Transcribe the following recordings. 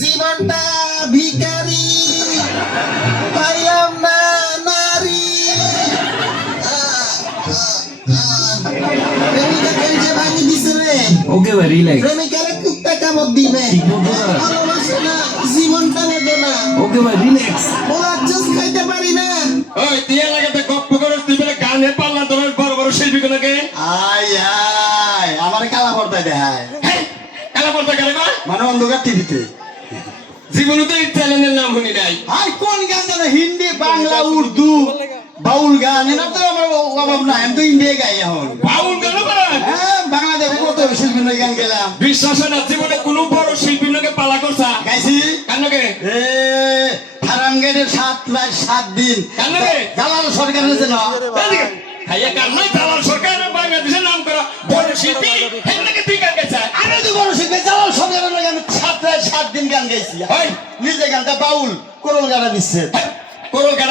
জীবনটা ভিখারি পাইলাম না নারী। ওকে ভাই রিল্যাক্স প্রেমিকারে কুত্তা কামড় দিবে। ঠিক ওকে রিল্যাক্স ওলার জুস খাইতে পারি না। ওই তুই লাগাতে গপ্প করে তুই বলে গানে পাল্লা তোমার বড় বড় শিল্পী গুলোকে আয় আয় আমার কালা পর্দায় দেখায়। খেলা পড়তে গেলে না মানে অন্ধকার টিভিতে। জীবনে তো এই চ্যানেলের নাম শুনি নাই। হাই কোন গান জানো হিন্দি বাংলা উর্দু বাউল গান এরা তো আমার অভাব না আমি তো ইন্ডিয়া গাই এখন। বাউল গান করে? হ্যাঁ বাংলাদেশে কত শিল্পী নয় গান গেলাম। বিশ্বাস হয় না জীবনে কোনো বড় শিল্পী লোকে পালা করছা। গাইছি। ফারাম গেটের সাত রাত সাত দিন। না। খাইয়া দালাল সরকার বাংলাদেশের নাম করা বড় শিল্পী হেনকে তুই গান গেছা আমি তো বড় শিল্পী জালাল সরকারের লগে আমি সাত রাত সাত দিন গান গাইছি। ওই নিজে গানটা বাউল করুন গানা দিচ্ছে।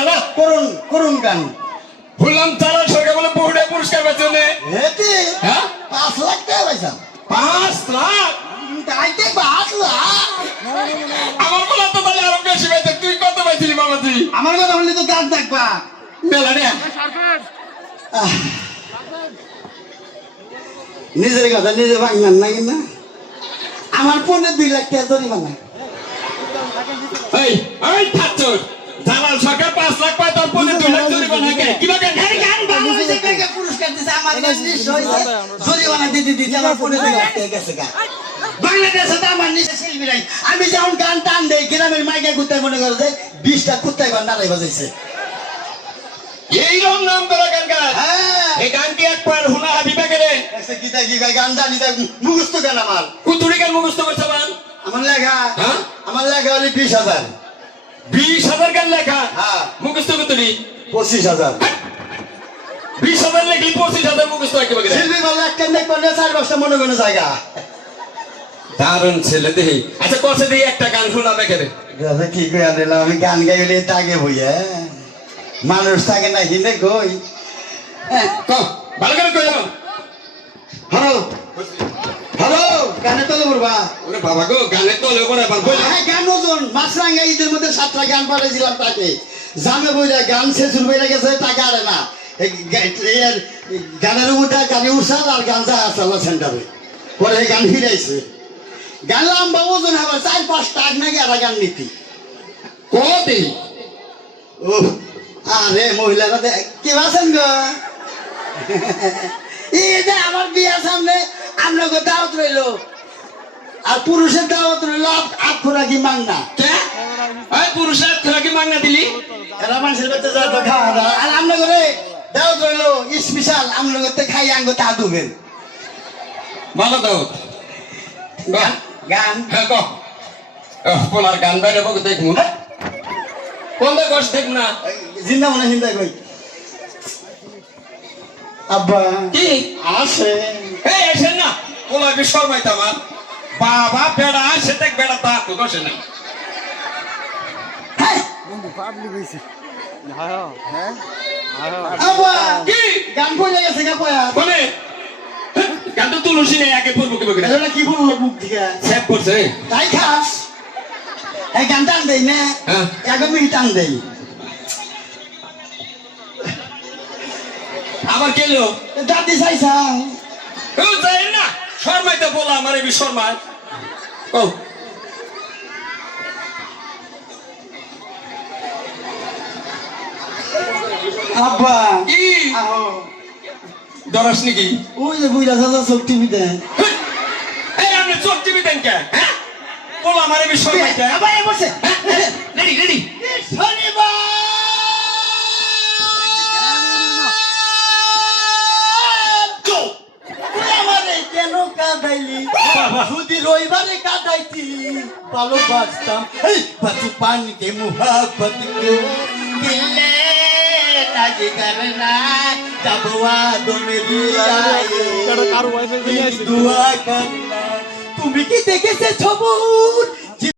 না? করুন করুন গান। ভুললাম দালাল সরকার বলে বহুটা পুরস্কার পেছনে এতে হ্যাঁ? পাঁচ লাখ টাকা পাইছাম পাঁচ লাখ? তাইতে পাঁচ লাখ। আমার কথা বললে তো গান থাকবা। মেলা রে। নিজের কথা নিজে ভাঙবেন না কিনা আমার ফোনে দুই লাখ টাকা জরিমানা। এই এই থাকছর দালাল সরকার পাঁচ লাখ পায় তার পরে দুই লাখ জরিমানা কে? এই গান পুরস্কার দিছে আমার কাছে নিশ্চয় হয়েছে। জরিমানা দিতে দিতে আমার ফোনে দুই লাখ টাকা গেছে গা। বাংলাদেশে তো আমার নিজে শিল্পী নাই। আমি যখন গান টান দেই গ্রামের মাইকে কুত্তায় মনে করে যে বিশটা কুত্তায় গান নাড়াই বাজাইছে। এই রকম নাম করা গান গান হ্যাঁ। এই গান কি একবার হুনা হাবিবা গেলে আচ্ছা, কি গান জানি মুখস্থ গান আমার। কুতুরি গান মুখস্থ করছে বান আমার লেখা হ্যাঁ? আমার লেখা হলে বিশ হাজার। বিশ হাজার গান লেখা? হ্যাঁ। মুখস্থ কুতুরি? পঁচিশ হাজার। বিশ হাজার লেখলি পঁচিশ হাজার মুখস্থ পারে শিল্পী বলে একটা দেখবেন চার পাঁচটা মনে কোনো জায়গা। দারুণ ছেলে দেহি আচ্ছা কষে দিয়ে একটা গান শোনা দেখে রে কি কই দিলাম আমি গান গাইলে তাকে বই হ্যাঁ? মানুষ থাকে না হিনে কই? হ্যাঁ, ভালো করে কই হ্যালো? হ্যালো? গানে তোলে বলবা ওরে বাবা গো গানের তো লেবো না বল হ্যাঁ গান ওজন। মাছরাঙ্গা ঈদের মধ্যে সাতটা গান পাঠাইছিলাম তাকে। জামে বইরা গান শেষুর বইরা গেছে টাকা আরে না। গানের মধ্যে গানে উঠাল আর গান যা আসলো সেন্টারে। পরে গান ফিরাইছে গান লম্বা ওজন আবার চার পাঁচটা আগ নাকি আর গান নীতি। ক ও আরে মহিলারা কি আছেন গো? এই যে আমার বিয়ার সামনে আপনাকে দাওয়াত রইল। আর পুরুষের দাওয়াত রইল আপনারা কি মাংনা? কে? এই পুরুষের তোরা কি মাগনা দিলি? এরা মানুষের যা তো খাওয়া দাওয়া। আর আমরা করে দাওয়াত রইল স্পেশাল আমরা করতে খাই আঙ্গ তা দুবেন ভালো দাও গান গান হ্যাঁ কো পোলার গান বাইরে বকে দেখমু কোন দেখ দেখ না জিন্দা মনে চিন্তা কই আব্বা কি আসে এই এসে না পোলা বিশ্বর মাইতা আমার বাবা বেড়া আসে দেখ বেড়া তা তো না হ্যাঁ, হ্যাঁ আব্বা কি গান পড়ে গেছে গা পয়া বলে গান তো তুলসী নেই আগে পড়ব কি সেভ করছে তাই খাস। এই গান টান দেই না। এক মিনিট টান দেই। আবার কেলো দাদি চাইছাও ও যাই না। শর্মাইতে বলা আমার এবি শর্মায় ও। আব্বা। কি? আহো। দরস নাকি? ওই যে বুইরা দাদা সব টিভিতে দেন কে হ্যাঁ বলো আমার আমি শর্মা কে আবার বসে রেডি রেডি শনিবার কাদাইলি যদি রবিবারে কাদাইতি তুমি কি দেখেছে সবুজ?